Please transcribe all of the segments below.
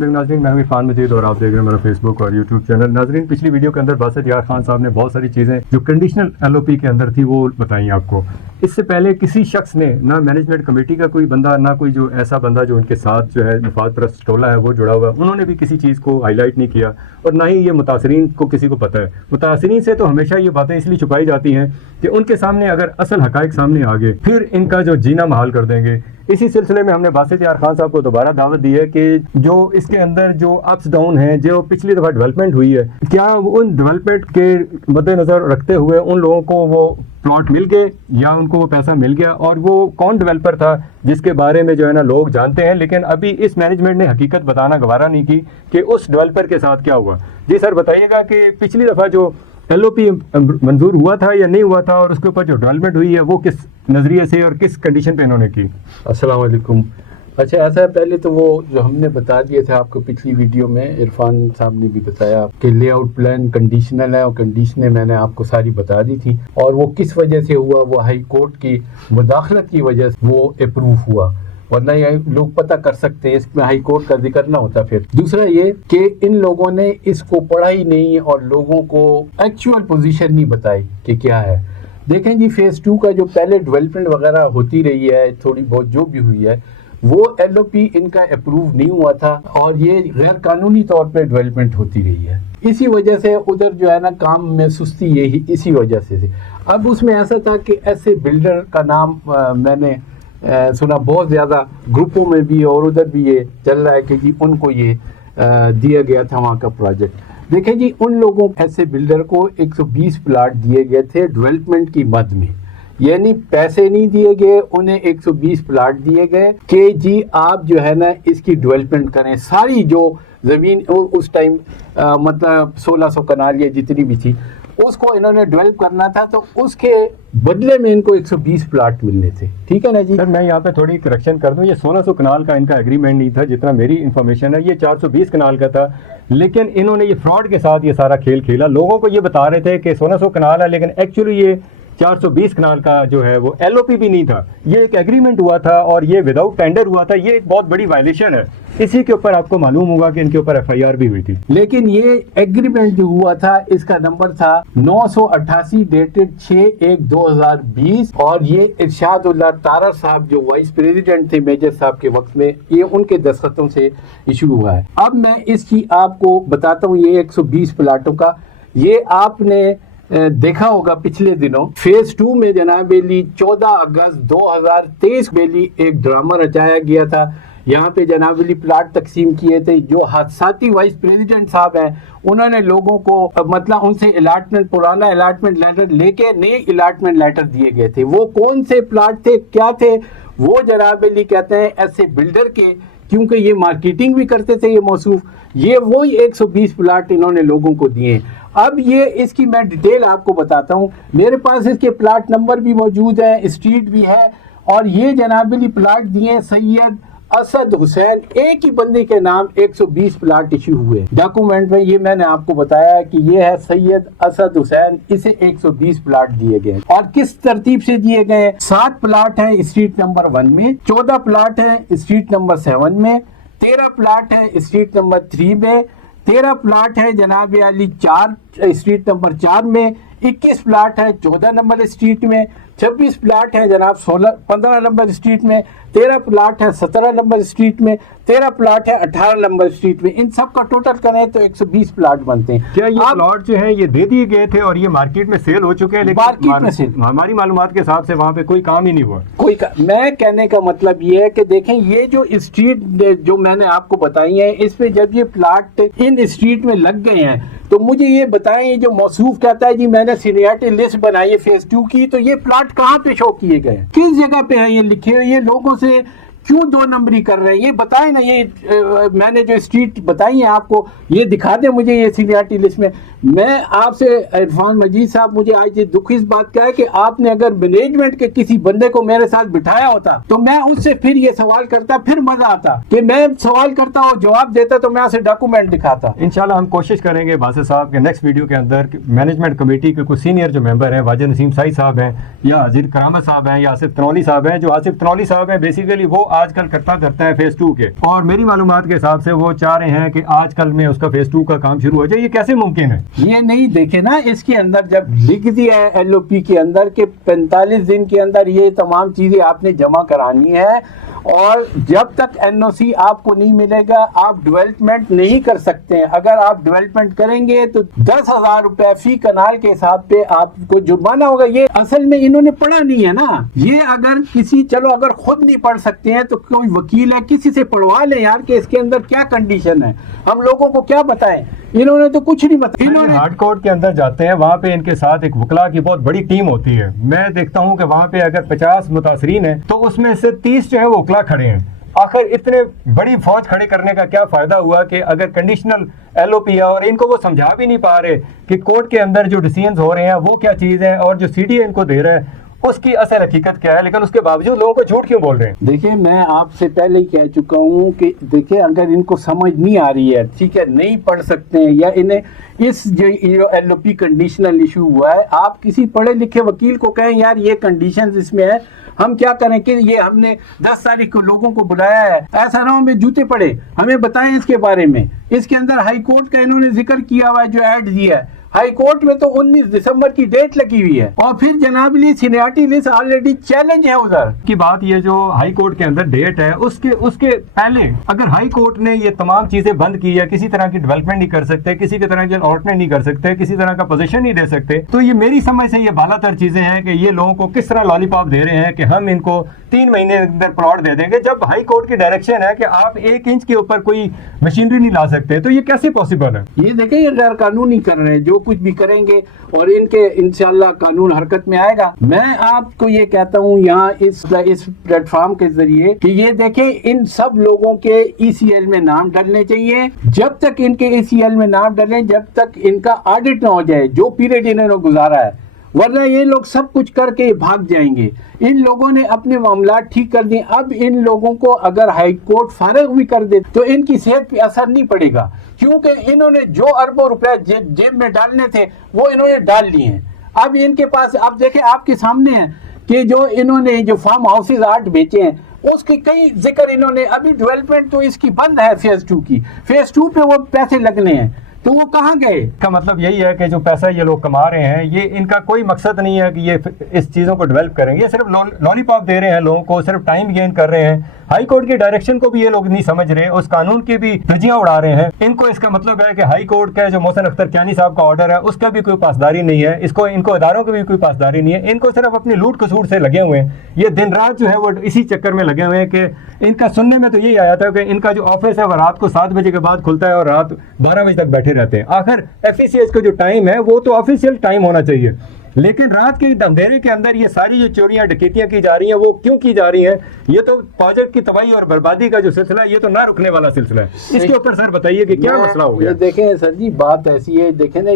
नाज़रीन, मैं इरफान मजीद और आप देख रहे हैं मेरा फेसबुक और यूट्यूब चैनल। नाज़रीन, पिछली वीडियो के अंदर बासित यार खान साहब ने बहुत सारी चीज़ें जो कंडीशनल एलओपी के अंदर थी वो बताई आपको। इससे पहले किसी शख्स ने, ना मैनेजमेंट कमेटी का कोई बंदा, ना कोई जो ऐसा बंदा जो उनके साथ जो है नफाद परस्त टोला है वो जुड़ा हुआ है, उन्होंने भी किसी चीज़ को हाईलाइट नहीं किया और ना ही ये मुतासरीन को किसी को पता है। मुतासरीन से तो हमेशा ये बातें इसलिए छुपाई जाती हैं कि उनके सामने अगर असल हकाइक सामने आ गए फिर इनका जो जीना महाल कर देंगे। इसी सिलसिले में हमने बासित यार खान साहब को दोबारा दावत दी है कि जो इसके अंदर जो अप्स डाउन हैं, जो पिछली दफ़ा डेवलपमेंट हुई है, क्या उन डेवलपमेंट के मद्देनज़र रखते हुए उन लोगों को वो प्लॉट मिल गए या उनको वो पैसा मिल गया, और वो कौन डेवलपर था जिसके बारे में जो है ना लोग जानते हैं, लेकिन अभी इस मैनेजमेंट ने हकीकत बताना गवारा नहीं की कि उस डेवलपर के साथ क्या हुआ। जी सर, बताइएगा कि पिछली दफ़ा जो एलओपी मंजूर हुआ था या नहीं हुआ था, और उसके ऊपर जो डेवलपमेंट हुई है वो किस नज़रिए से और किस कंडीशन पे इन्होंने की। अस्सलाम वालेकुम। अच्छा, ऐसा है, पहले तो वो जो हमने बता दिए थे आपको पिछली वीडियो में, इरफान साहब ने भी बताया कि लेआउट प्लान कंडीशनल है और कंडीशनें मैंने आपको सारी बता दी थी, और वो किस वजह से हुआ, वो हाई कोर्ट की मुदाखलत की वजह से वो अप्रूव हुआ, वरना ये लोग पता कर सकते हैं, इसमें हाई कोर्ट का जिक्र ना होता। फिर दूसरा ये कि इन लोगों ने इसको पढ़ा ही नहीं और लोगों को एक्चुअल पोजीशन नहीं बताई कि क्या है। देखें जी, फेज़ 2 का जो पहले डेवलपमेंट वगैरह होती रही है, थोड़ी बहुत जो भी हुई है, वो एलओपी इनका अप्रूव नहीं हुआ था और ये गैर कानूनी तौर पे डेवलपमेंट होती रही है। इसी वजह से उधर जो है ना काम में सुस्ती यही इसी वजह से थी। अब उसमें ऐसा था कि ऐसे बिल्डर का नाम मैंने सुना बहुत ज़्यादा ग्रुपों में भी, और उधर भी ये चल रहा है कि जी उनको ये दिया गया था वहाँ का प्रोजेक्ट। देखें जी, उन लोगों ऐसे बिल्डर को 120 प्लाट दिए गए थे डेवलपमेंट की मद में, यानी पैसे नहीं दिए गए, उन्हें 120 प्लाट दिए गए कि जी आप जो है ना इसकी डेवलपमेंट करें। सारी जो ज़मीन उस टाइम मतलब 1600 कनाल या जितनी भी थी उसको इन्होंने डेवलप करना था, तो उसके बदले में इनको 120 प्लाट मिलने थे। ठीक है ना जी। सर, मैं यहाँ पे थोड़ी करेक्शन कर दूँ, ये 1600 कनाल का इनका एग्रीमेंट नहीं था, जितना मेरी इन्फॉर्मेशन है ये 420 कनाल का था, लेकिन इन्होंने ये फ्रॉड के साथ ये सारा खेल खेला। लोगों को ये बता रहे थे कि 1600 कनाल है, लेकिन एक्चुअली ये 420 कनाल का जो है वो एलओपी भी नहीं था, ये एक एग्रीमेंट हुआ था और ये विदाउट टेंडर हुआ था। ये एक बहुत बड़ी वायलेशन है, इसी के ऊपर आपको मालूम होगा कि इनके ऊपर एफआईआर भी हुई थी। लेकिन ये एग्रीमेंट जो हुआ था इसका नंबर था 988 डेटेड 6/1/2020, और ये इरशाद उल्लाह तारा साहब जो वाइस प्रेसिडेंट थे मेजर साहब के वक्त में, ये उनके दस्तखतों से इशू हुआ है। अब मैं इसकी आपको बताता हूँ, ये 120 प्लाटों का, ये आपने देखा होगा पिछले दिनों फेज 2 में जनाब अली 14 अगस्त 2023 बेली एक ड्रामा रचाया गया था। यहाँ पे जनाब अली प्लाट तकसीम किए थे। जो हादसाती वाइस प्रेसिडेंट साहब हैं उन्होंने लोगों को मतलब उनसे अलॉटमेंट, पुराना अलॉटमेंट लेटर लेके नए अलॉटमेंट लेटर दिए गए थे। वो कौन से प्लाट थे, क्या थे, वो जनाब अली कहते हैं ऐसे बिल्डर के, क्योंकि ये मार्केटिंग भी करते थे ये मौसूफ, ये वही 120 प्लाट इन्होंने लोगों को दिए। अब ये इसकी मैं डिटेल आपको बताता हूँ, मेरे पास इसके प्लाट नंबर भी मौजूद है, स्ट्रीट भी है, और ये जनाबली प्लाट दिए सैयद असद हुसैन, एक ही बंदे के नाम 120 प्लाट इशू हुए डॉक्यूमेंट में। ये मैंने आपको बताया है कि ये है सैयद असद हुसैन, इसे 120 प्लाट दिए गए। और किस तरतीब से दिए गए, 7 प्लाट हैं स्ट्रीट नंबर 1 में, 14 प्लाट हैं स्ट्रीट नंबर 7 में, 13 प्लाट हैं स्ट्रीट नंबर 3 में, 13 प्लाट है जनाब अली 4 स्ट्रीट नंबर 4 में, 21 प्लाट है 14 नंबर स्ट्रीट में, 26 प्लाट है जनाब 15 नंबर स्ट्रीट में, 13 प्लाट है 17 नंबर स्ट्रीट में, 13 प्लाट है 18 नंबर स्ट्रीट में। इन सब का टोटल करें तो 120 प्लाट बनते हैं। क्या ये प्लॉट जो है ये दे दिए गए थे और ये मार्केट में सेल हो चुके हैं? लेकिन मार्केट में सेल, हमारी मालूमात के हिसाब से वहाँ पे कोई काम ही नहीं हुआ। मैं कहने का मतलब ये है कि देखें, ये जो स्ट्रीट जो मैंने आपको बताई है, इस पे जब ये प्लाट इन स्ट्रीट में लग गए हैं तो मुझे ये बताएं, ये जो मौसूफ कहता है जी मैंने सीनियरिटी लिस्ट बनाई है फेज 2 की, तो ये प्लाट कहाँ पे शो किए गए, किस जगह पे है ये लिखे हुए, ये लोगों से क्यों 2 नंबरी कर रहे हैं, ये बताएं ना। ये मैंने जो स्ट्रीट बताई है आपको, ये दिखा दें मुझे ये सीनियरिटी लिस्ट में। मैं आपसे इरफान मजीद साहब, मुझे आज ये दुख इस बात का है कि आपने अगर मैनेजमेंट के किसी बंदे को मेरे साथ बिठाया होता तो मैं उससे फिर ये सवाल करता, फिर मजा आता कि मैं सवाल करता और जवाब देता, तो मैं उसे डॉक्यूमेंट दिखाता। इंशाल्लाह हम कोशिश करेंगे बासित साहब के नेक्स्ट वीडियो के अंदर मैनेजमेंट कमेटी के कुछ सीनियर जो मेंबर हैं, वाजिद नसीम साई साहब हैं या हाजिर करामत साहब हैं या आसिफ तनौली साहब हैं। जो आसिफ तनौली साहब हैं बेसिकली वो آج کل کرتا ہے فیز 2 کے، اور میری معلومات کے حساب سے وہ چاہ رہے ہیں کہ آج کل میں اس کا فیز 2 کا کام شروع ہو جائے. یہ کیسے ممکن ہے؟ یہ نہیں دیکھے نا، اس کے اندر جب لکھ دیا ہے ایل او پی کے اندر کہ 45 دن کے اندر یہ تمام چیزیں آپ نے جمع کرانی ہے، اور جب تک این او سی آپ کو نہیں ملے گا آپ ڈیولپمنٹ نہیں کر سکتے ہیں. اگر آپ ڈیولپمنٹ کریں گے تو 10,000 روپے فی کنال کے حساب پہ آپ کو جرمانہ ہوگا. یہ اصل میں انہوں نے پڑھا نہیں ہے نا. یہ اگر کسی، چلو اگر خود نہیں پڑھ سکتے ہیں تو کوئی وکیل ہے کسی سے پڑھوا لیں یار کہ اس کے اندر کیا کنڈیشن ہے، ہم لوگوں کو کیا بتائیں. انہوں نے تو کچھ نہیں بتایا. انہوں نے ہارڈ کورٹ کے اندر جاتے ہیں، وہاں پہ ان کے ساتھ ایک وکلا کی بہت بڑی ٹیم ہوتی ہے. میں دیکھتا ہوں کہ وہاں پہ اگر 50 متاثرین ہیں تو اس میں سے 30 جو ہے وہ وکلا کھڑے ہیں. آخر اتنے بڑی فوج کھڑے کرنے کا کیا فائدہ ہوا کہ اگر کنڈیشنل ایل او پی ہے اور ان کو وہ سمجھا بھی نہیں پا رہے کہ کورٹ کے اندر جو ڈیسیژنز ہو رہے ہیں وہ کیا چیز ہے، اور جو سی ڈی اے ان کو دے رہا ہے اس کی اصل حقیقت کیا ہے، لیکن اس کے باوجود لوگوں کو جھوٹ کیوں بول رہے ہیں؟ دیکھیں میں آپ سے پہلے ہی کہہ چکا ہوں کہ دیکھیں اگر ان کو سمجھ نہیں آ رہی ہے، ٹھیک ہے، نہیں پڑھ سکتے ہیں، یا انہیں اس جو ایل او پی کنڈیشنل ایشو ہوا ہے، آپ کسی پڑھے لکھے وکیل کو کہیں یار یہ کنڈیشنز اس میں ہے، ہم کیا کریں کہ یہ ہم نے 10 تاریخ کو لوگوں کو بلایا ہے، ایسا نہ ہو ہمیں جوتے پڑے، ہمیں بتائیں اس کے بارے میں. اس کے اندر ہائی کورٹ کا انہوں نے ذکر کیا ہوا ہے جو ایڈ دیا ہے. ہائی کورٹ میں تو 19 دسمبر کی ڈیٹ لگی ہوئی ہے، اور پھر جناب لی سینیارٹی لسٹ آلریڈی چیلنج ہے ادھر کی بات. یہ جو ہائی کورٹ کے اندر ڈیٹ ہے اس کے پہلے اگر ہائی کورٹ نے یہ تمام چیزیں بند کی ہے، کسی طرح کی ڈیولپمنٹ نہیں کر سکتے، کسی طرح کی الٹرنیٹ نہیں کر سکتے، کسی طرح کا پوزیشن نہیں دے سکتے، تو یہ میری سمجھ سے یہ بالا تر چیزیں ہیں کہ یہ لوگوں کو کس طرح لالی پاپ دے رہے ہیں کہ ہم ان کو 3 مہینے اندر پلاٹ دے دیں گے، جب ہائی کورٹ کی ڈائریکشن ہے کہ آپ 1 انچ کے اوپر کوئی مشینری نہیں لا سکتے. تو یہ کیسے پاسبل ہے؟ یہ دیکھیں یہ غیر قانونی کر رہے ہیں، جو کچھ بھی کریں گے اور ان کے انشاءاللہ قانون حرکت میں آئے گا. میں آپ کو یہ کہتا ہوں یہاں اس پلیٹ فارم کے ذریعے کہ یہ دیکھیں ان سب لوگوں کے ای سی ایل میں نام ڈلنے چاہیے. جب تک ان کے ای سی ایل میں نام ڈلیں، جب تک ان کا آڈٹ نہ ہو جائے جو پیریڈ انہوں نے گزارا ہے، ورنہ یہ لوگ سب کچھ کر کے بھاگ جائیں گے. ان لوگوں نے اپنے معاملات ٹھیک کر دیے. اب ان لوگوں کو اگر ہائی کورٹ فارغ بھی کر دے تو ان کی صحت پہ اثر نہیں پڑے گا، کیونکہ انہوں نے جو اربوں روپے جیب میں ڈالنے تھے وہ انہوں نے ڈال لیے ہیں. اب ان کے پاس، اب دیکھیں آپ کے سامنے ہیں کہ جو انہوں نے جو فارم ہاؤسز 8 بیچے ہیں اس کی کئی ذکر انہوں نے، ابھی ڈیولپمنٹ تو اس کی بند ہے فیز 2 کی، فیز 2 پہ وہ پیسے لگنے ہیں، تو وہ کہاں گئے؟ کا مطلب یہی ہے کہ جو پیسہ یہ لوگ کما رہے ہیں، یہ ان کا کوئی مقصد نہیں ہے کہ یہ اس چیزوں کو ڈیولپ کریں گے، یہ صرف لالی پاپ دے رہے ہیں لوگوں کو، صرف ٹائم گین کر رہے ہیں. ہائی کورٹ کی ڈائریکشن کو بھی یہ لوگ نہیں سمجھ رہے، اس قانون کی بھی دھجیاں اڑا رہے ہیں. ان کو اس کا مطلب ہے کہ ہائی کورٹ کا جو محسن اختر کیانی صاحب کا آرڈر ہے اس کا بھی کوئی پاسداری نہیں ہے، ان کو اداروں کی بھی کوئی پاسداری نہیں ہے. ان کو صرف اپنی لوٹ کسوٹ سے لگے ہوئے ہیں. یہ دن رات جو ہے وہ اسی چکر میں لگے ہوئے ہیں کہ ان کا سننے میں تو یہی آیا تھا کہ ان کا جو آفس ہے وہ رات کو 7 بجے کے بعد کھلتا ہے اور رات 12 بجے تک بیٹھے رہتے ہیں. آخر ایف ای سی ایچ کا جو ٹائم ہے وہ تو آفیشیل ٹائم ہونا چاہیے، لیکن رات کے اندھیرے کے اندر یہ ساری جو چوریاں ڈکیتیاں کی جا رہی ہیں وہ کیوں کی جا رہی ہیں؟ یہ تو پروجیکٹ کی تباہی اور بربادی کا جو سلسلہ ہے یہ تو نہ رکنے والا سلسلہ ہے. اس کے اوپر سر بتائیے کہ کیا مسئلہ ہو گیا؟ دیکھیں سر جی بات ایسی ہے، دیکھیں نا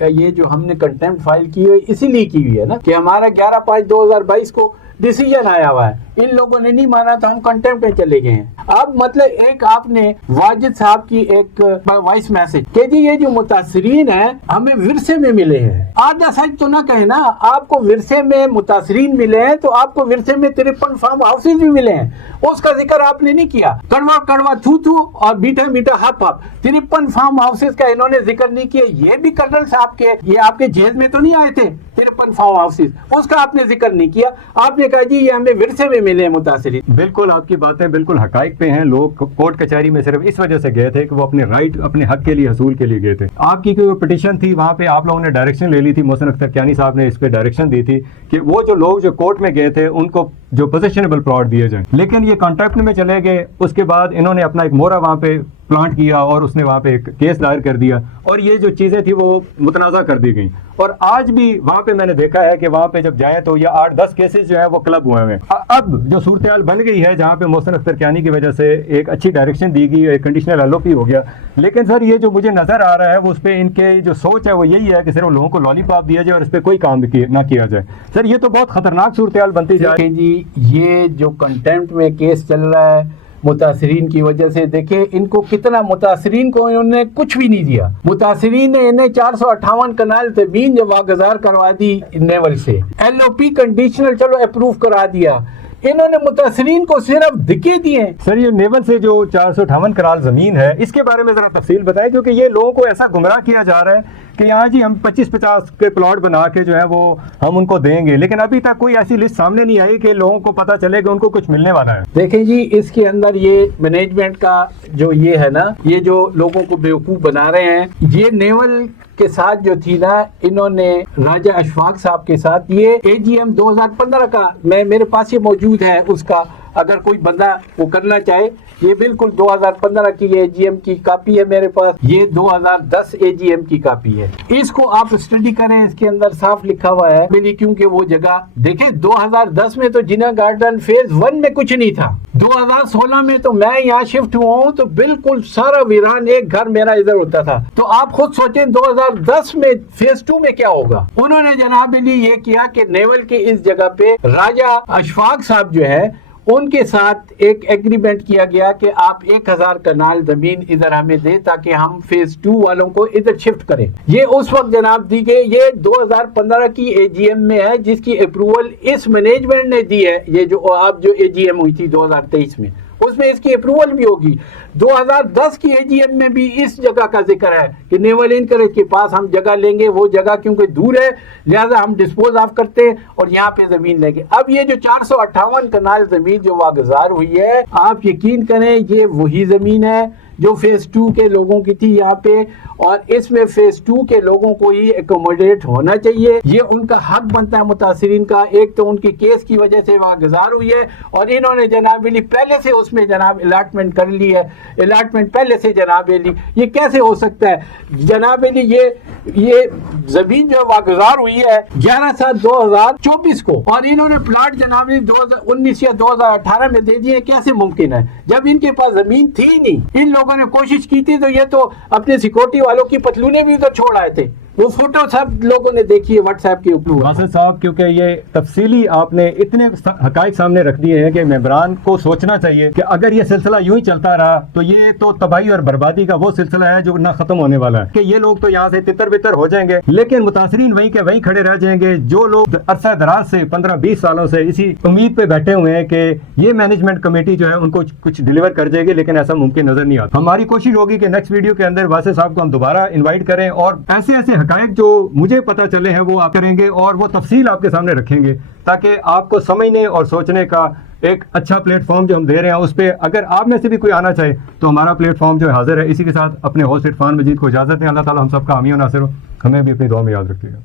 یہ جو ہم نے کنٹمپٹ فائل کی ہوئی اسی لیے کی ہوئی ہے نا کہ ہمارا 11/5/2022 کو ڈیسیجن آیا ہوا ہے، ان لوگوں نے نہیں مانا تو ہم کنٹمپٹ میں چلے گئے ہیں. اب مطلب ایک آپ نے واجد صاحب کی ایک وائس میسج کہ جی یہ جو متاثرین ہیں ہمیں ورثے میں ملے ہیں. آدھا سچ تو نہ کہیں نا، آپ کو ورثے میں متاثرین ملے ہیں تو آپ کو ورثے میں 53 فارم ہاؤسز بھی ملے ہیں، اس کا ذکر آپ نے نہیں کیا. کڑوا کڑوا تھو تھو اور میٹھا میٹھا ہپ ہپ، 53 فارم ہاؤسز کا انہوں نے ذکر نہیں کیا. یہ بھی کرنل صاحب کے، یہ آپ کے جیز میں تو نہیں آئے تھے 53 فارم ہاؤسز، اس کا آپ نے ذکر نہیں کیا. آپ نے کہا جی یہ ہمیں ورثے میں ملے ہیں متاثرین. بالکل آپ کی باتیں بالکل حقائق پہ ہیں. لوگ کورٹ کچہری میں صرف اس وجہ سے گئے تھے کہ وہ اپنے رائٹ، اپنے حق کے لیے حصول کے لیے گئے تھے. آپ کی کوئی پٹیشن تھی وہاں پہ آپ لوگوں نے ڈائریکشن لے لی تھی، محسن اختر کیانی صاحب نے اس پہ ڈائریکشن دی تھی کہ وہ جو لوگ جو کورٹ میں گئے تھے ان کو جو پوزیشنیبل پلاٹ دیے جائیں، لیکن یہ کانٹریکٹ میں چلے گئے. اس کے بعد انہوں نے اپنا ایک مورا وہاں پہ پلانٹ کیا اور اس نے وہاں پہ ایک کیس دائر کر دیا اور یہ جو چیزیں تھی وہ متنازع کر دی گئیں. اور آج بھی وہاں پہ میں نے دیکھا ہے کہ وہاں پہ جب جائیں تو یہ 8-10 کیسز جو ہیں وہ کلب ہوئے ہیں. اب جو صورتحال بن گئی ہے جہاں پہ محسن اختر کیانی کی وجہ سے ایک اچھی ڈائریکشن دی گئی، ایک کنڈیشنل ایل او پی ہو گیا، لیکن سر یہ جو مجھے نظر آ رہا ہے وہ اس پہ ان کے جو سوچ ہے وہ یہی ہے کہ صرف لوگوں کو لالی پاپ دیا جائے اور اس پہ کوئی کام نہ کیا جائے. سر یہ تو بہت خطرناک صورتحال بنتی جائے گی. جی یہ جو کنٹمپٹ میں کیس چل رہا ہے متاثرین کی وجہ سے، دیکھیں ان کو کتنا، متاثرین کو انہوں نے کچھ بھی نہیں دیا. متاثرین نے انہیں 458 کنال زمین واگزار کروا دی نیول سے. ایل او پی کنڈیشنل چلو اپروو کرا دیا، इन्होंने मुतासरीन को सिर्फ धक्के दिए। सर ये नेवल से जो 458 कनाल जमीन है इसके बारे में जरा तफसील बताएं, क्योंकि ये लोगों को ऐसा गुमराह किया जा रहा है कि यहाँ जी हम 25-50 के प्लॉट बना के जो है वो हम उनको देंगे, लेकिन अभी तक कोई ऐसी लिस्ट सामने नहीं आई कि लोगों को पता चले कि उनको कुछ मिलने वाला है। देखें जी, इसके अंदर ये मैनेजमेंट का जो ये है ना, ये जो लोगों को बेवकूफ बना रहे हैं, ये नेवल के साथ जो थी ना, इन्होंने राजा अशफाक साहब के साथ ये AGM 2015 का मेरे पास ये मौजूद है, उसका अगर कोई बंदा वो करना चाहे, ये बिल्कुल 2015 की AGM की कॉपी है मेरे पास, ये 2010 AGM की कॉपी है। इसको आप स्टडी करें, इसके अंदर साफ लिखा हुआ है मिली, क्योंकि वो जगह देखें 2010 में तो जिना गार्डन फेज 1 में कुछ नहीं था, 2016 में तो मैं यहाँ शिफ्ट हुआ हूँ तो बिल्कुल सारा वीरान, एक घर मेरा इधर होता था। तो आप खुद सोचें 2010 में फेज 2 में क्या होगा। उन्होंने जनाब अली ये किया कि नेवल के इस जगह पे राजा अशफाक साहब जो है उनके साथ एक एग्रीमेंट किया गया कि आप 1000 कनाल जमीन इधर हमें दे ताकि हम फेज 2 वालों को इधर शिफ्ट करें। ये उस वक्त जनाब दी गई, ये 2015 की AGM में है जिसकी अप्रूवल इस मैनेजमेंट ने दी है। ये जो आप जो AGM हुई थी 2023 में, उसमें इसकी अप्रूवल भी होगी। 2010 की AGM में भी इस जगह का जिक्र है कि नेवल इनकरेज के पास हम जगह लेंगे, वो जगह क्योंकि दूर है लिहाजा हम डिस्पोज ऑफ करते हैं और यहाँ पे जमीन लेंगे। अब ये जो 458 कनाल जमीन जो वागुजार हुई है, आप यकीन करें ये वही जमीन है जो फेज 2 के लोगों की थी यहाँ पे, और इसमें फेज 2 के लोगों को ही एकोमोडेट होना चाहिए। ये उनका हक बनता है मुतासरीन का। एक तो उनकी केस की वजह से वागुजार हुई है और इन्होंने जनाब अली पहले से उसमें जनाब अलॉटमेंट कर ली है, अलॉटमेंट पहले से जनाब अली। ये कैसे हो सकता है जनाब अली? ये जमीन जो वागुजार हुई है 11/7/2024 को, और इन्होंने प्लाट जनाब अली 2019 या 2018 में दे दिए। कैसे मुमकिन है जब इनके पास जमीन थी ही नहीं? इन लोगों ने कोशिश की थी तो ये तो अपने सिक्योरिटी वालों की पतलूने भी तो छोड़ आए थे। वो फोटो सब लोगों ने देखी है व्हाट्सएप के ऊपर। वासिफ साहब, क्योंकि ये तफसीली आपने इतने हकाइक सामने रख दिए हैं कि मेंबरान को सोचना चाहिए कि अगर ये सिलसिला यूं ही चलता रहा तो ये तो तबाही और बर्बादी का वो सिलसिला है जो ना खत्म होने वाला है, कि ये लोग तो यहाँ से तितर बितर हो जाएंगे, लेकिन मुतासरीन वहीं के वहीं खड़े रह जाएंगे। जो लोग अरसा दराज से 15-20 सालों से इसी उम्मीद पे बैठे हुए हैं कि ये मैनेजमेंट कमेटी जो है उनको कुछ डिलीवर कर जाएगी, लेकिन ऐसा मुमकिन नजर नहीं आता। हमारी कोशिश होगी कि नेक्स्ट वीडियो के अंदर वासिफ साहब को हम दोबारा इन्वाइट करें और ऐसे हकायक जो मुझे पता चले हैं वो आप करेंगे और वो तफसील आपके सामने रखेंगे, ताकि आपको समझने और सोचने का एक अच्छा प्लेटफॉर्म जो हम दे रहे हैं उस पर अगर आप में से भी कोई आना चाहे तो हमारा प्लेटफॉर्म जो है हाजिर है। इसी के साथ अपने होस्ट इरफान मजीद को इजाज़त दें। अल्लाह ताला हम सबका हामी और नासिर हो, हमें भी अपनी दुआ में याद रखिएगा।